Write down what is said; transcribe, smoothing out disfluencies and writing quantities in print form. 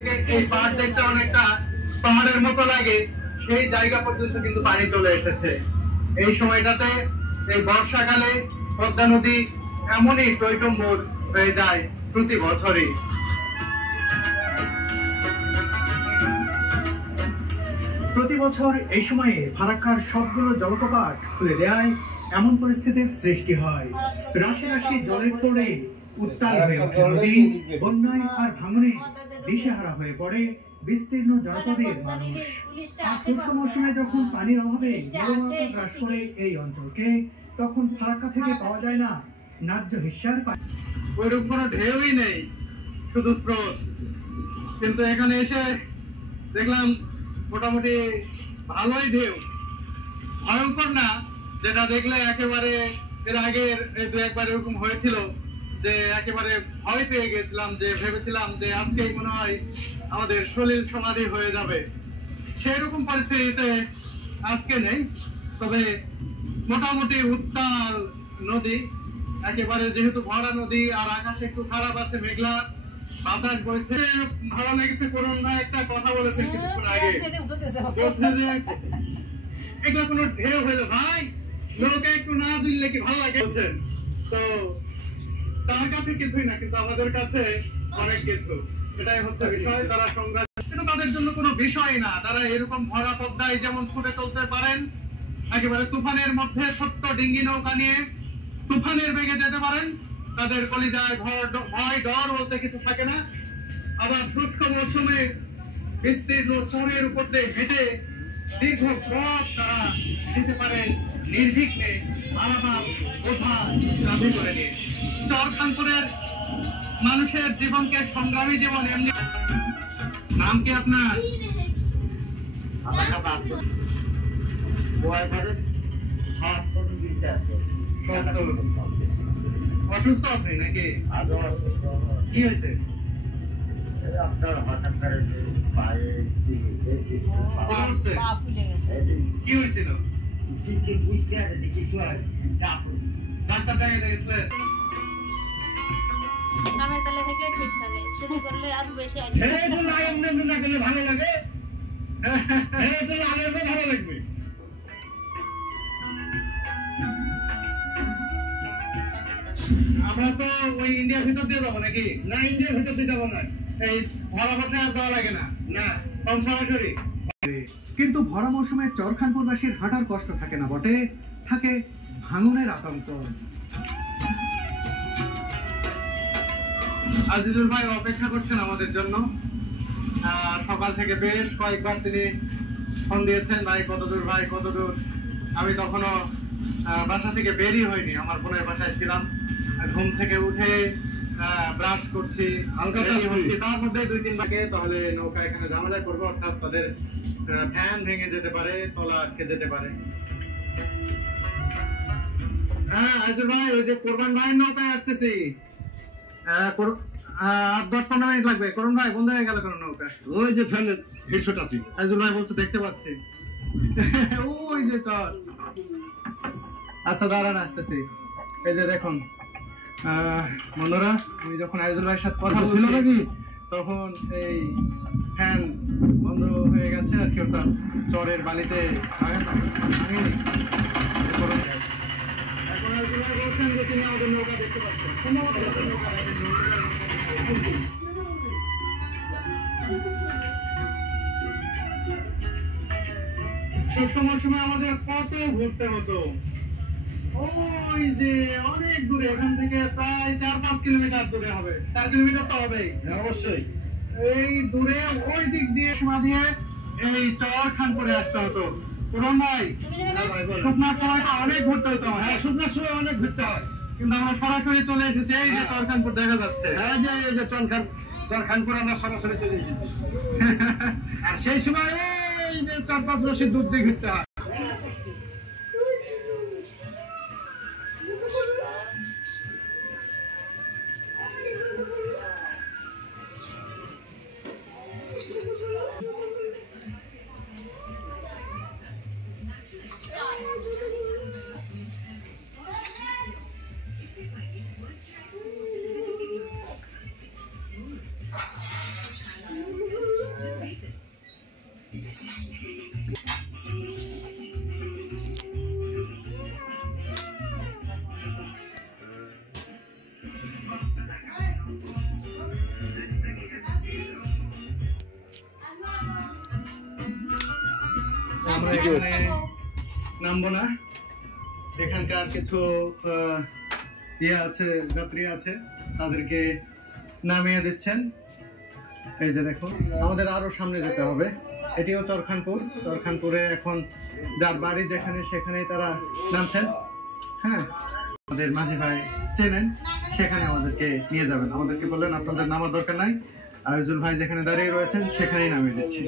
এই পাহাড় দেখতে অনেকটা পাহাড়ের মতো লাগে, সেই জায়গা পর্যন্ত কিন্তু পানি চলে এসেছে। এই সময়টাতে এই বর্ষাকালে পদ্মা নদী এমনই টইটম্বুর হয়ে যায় প্রতি বছরই। প্রতি বছর এই সময়ে ফারাক্কার সবগুলো জলপ্রপাত খুলে দেয় এমন পরিস্থিতির সৃষ্টি হয়। রাশি রাশি জলের তোড়ে উত্তাল হয়ে ওঠে নদী, বন্যায় আর ভাঙনে দিশেহারা হয়ে পড়ে বিস্তীর্ণ জনপদের মানুষ। আর শুষ্ক মৌসুমে যখন পানির অভাবে জলবায়ু গ্রাস করে এই অঞ্চলকে, তখন ফারাক্কা থেকে পাওয়া যায় না ন্যায্য হিস্যার পানি। ওইরকম কোনো ঢেউই নেই, শুধু স্রোত। কিন্তু এখানে এসে দেখলাম মোটামুটি ভালোই ঢেউ, ভয়ঙ্কর না। যেটা দেখলে একেবারে এর আগে দু একবার এরকম হয়েছিল যে একেবারে ভয় পেয়ে গেছিলাম, যে ভেবেছিলাম যে আজকেই মনে হয় আমাদের সলিল সমাধি হয়ে যাবে। সেই রকম পরিস্থিতিতে আজকে নেই, তবে মোটামুটি উত্তাল নদী একেবারে, যেহেতু ভরা নদী আর আকাশ একটু খারাপ আছে, মেঘলা বাতাস বইছে। ভালো লেগেছে করুণ ভাই একটা কথা বলেছে কিছুক্ষণ আগে, বলছে যে এটা কোনো ঢেউ হলো ভাই, নৌকা একটু না দুললে কি ভালো লাগে বলছেন। তো তার কাছে কিছুই না, কিন্তু আমাদের কাছে অনেক কিছু। সেটাই হচ্ছে বিষয়। তারা সংগ্রাম, কিন্তু তাদের জন্য কোনো বিষয় না। তারা এরকম ভরা পদ্মায় যেমন ছুটে চলতে পারেন, একেবারে তুফানের মধ্যে ছোট্ট ডিঙ্গি নৌকা নিয়ে তুফানের বেগে যেতে পারেন, তাদের কলিজায় ভয় ডর বলতে কিছু থাকে না। আবার শুষ্ক মৌসুমে বিস্তীর্ণ চরের উপর দিয়ে হেঁটে দীর্ঘ পথ তারা যেতে পারেন নির্বিঘ্নে, মালামাল বোঝা দাবি করে নিয়ে। চরখানপুরের মানুষের জীবনকে সংগ্রামী জীবন। এমনি নাম কি আপনার? অসুস্থ আপনি নাকি? কি হয়েছে? আপনার হঠাৎ করে পায়ে কি হয়েছিল? বুঝতে পারেনি কিছু। ডাক্তার দেখাতে গেছিলেন? কামের তলে থাকলে ঠিক থাকে, শুরু করলে আরো বেশি আসে। এটা না করলে ভালো লাগে, এটা লাগালে ভালো লাগবে। আমরা তো ওই ইন্ডিয়ার ভিতর দিয়ে যাবো নাকি? না, ইন্ডিয়ার ভিতর দিয়ে যাবো না। এই ভরা বর্ষায় আর যাওয়া লাগে না, না কম সরাসরি। কিন্তু ভরা মৌসুমে চরখানপুরবাসীর হাঁটার কষ্ট থাকে না বটে, থাকে ভাঙনের আতঙ্ক। আজিজুল ভাই অপেক্ষা করছেন আমাদের জন্য। সকাল থেকে বেশ কয়েকবার তিনি ফোন দিয়েছেন, ভাই কতদূর, ভাই কতদূর। আমি তখনও বাসা থেকে বেরই হয়নি, আমার বোনের বাসায় ছিলাম। ঘুম থেকে উঠে ব্রাশ করছি, হালকা হচ্ছি, তার মধ্যে 2-3 ভাগে তাহলে নৌকা এখানে ঝামেলা করবো, অর্থাৎ তাদের ফ্যান ভেঙে যেতে পারে, তলা আটকে যেতে পারে। হ্যাঁ আজিজুল ভাই, ওই যে কোরবান ভাইয়ের নৌকায় আসতেছি। 8-10-15 মিনিট লাগবে। করুন ভাই, বন্ধ হয়ে গেল কেন নৌকা? ওই যে ফ্যানের হেডশট আছে। আজিজুল ভাই বলছে দেখতে পাচ্ছি, ওই যে চর। আচ্ছা দাঁড়ান, আসতেছি। এই যে দেখুন বন্ধুরা, আমি যখন আজিজুল ভাইয়ের সাথে কথা বলছিল নাকি, তখন এই ফ্যান বন্ধ হয়ে গেছে আর কি, ওটা চরের বালিতে ভাঙেনি। এখন আজিজুল ভাই বলছেন যে তিনি আমাদের নৌকা দেখতে পাচ্ছেন। শুষ্ক মৌসুমে আমাদের কত ঘুরতে হতো। ওই যে অনেক দূরে, এখান থেকে প্রায় 4-5 কিলোমিটার দূরে হবে, 4 কিলোমিটার তো হবেই অবশ্যই। এই দূরে ওই দিক দিয়ে সীমা দিয়ে এই চরখানপুরে আসতে হতো। পুরন ভাই, শুকনার সময় তো অনেক ঘুরতে হতো। হ্যাঁ, শুকনার সময় অনেক ঘুরতে হয়, কিন্তু আমরা সরাসরি চলে এসেছি। এই যে চরখানপুর দেখা যাচ্ছে। হ্যাঁ, যে এই যে চরখানপুর আমরা সরাসরি চলে এসেছি। আর সেই সময় এই যে 4-5 বছর দূর দিয়ে ঘুরতে হয়। আমরা এখানে নামবো না, এখানকার কিছু আছে, যাত্রী আছে, তাদেরকে নামিয়ে দিচ্ছেন। এই যে দেখুন, আমাদের আরো সামনে যেতে হবে। এটিও চরখানপুর। চরখানপুরে এখন যার বাড়ি যেখানে সেখানেই তারা নামছেন। হ্যাঁ, আমাদের মাঝি ভাই চেনেন, সেখানে আমাদেরকে নিয়ে যাবেন। আমাদেরকে বললেন আপনাদের নামার দরকার নাই, আয়োজুল ভাই যেখানে দাঁড়িয়ে রয়েছেন সেখানেই নামিয়ে দিচ্ছি।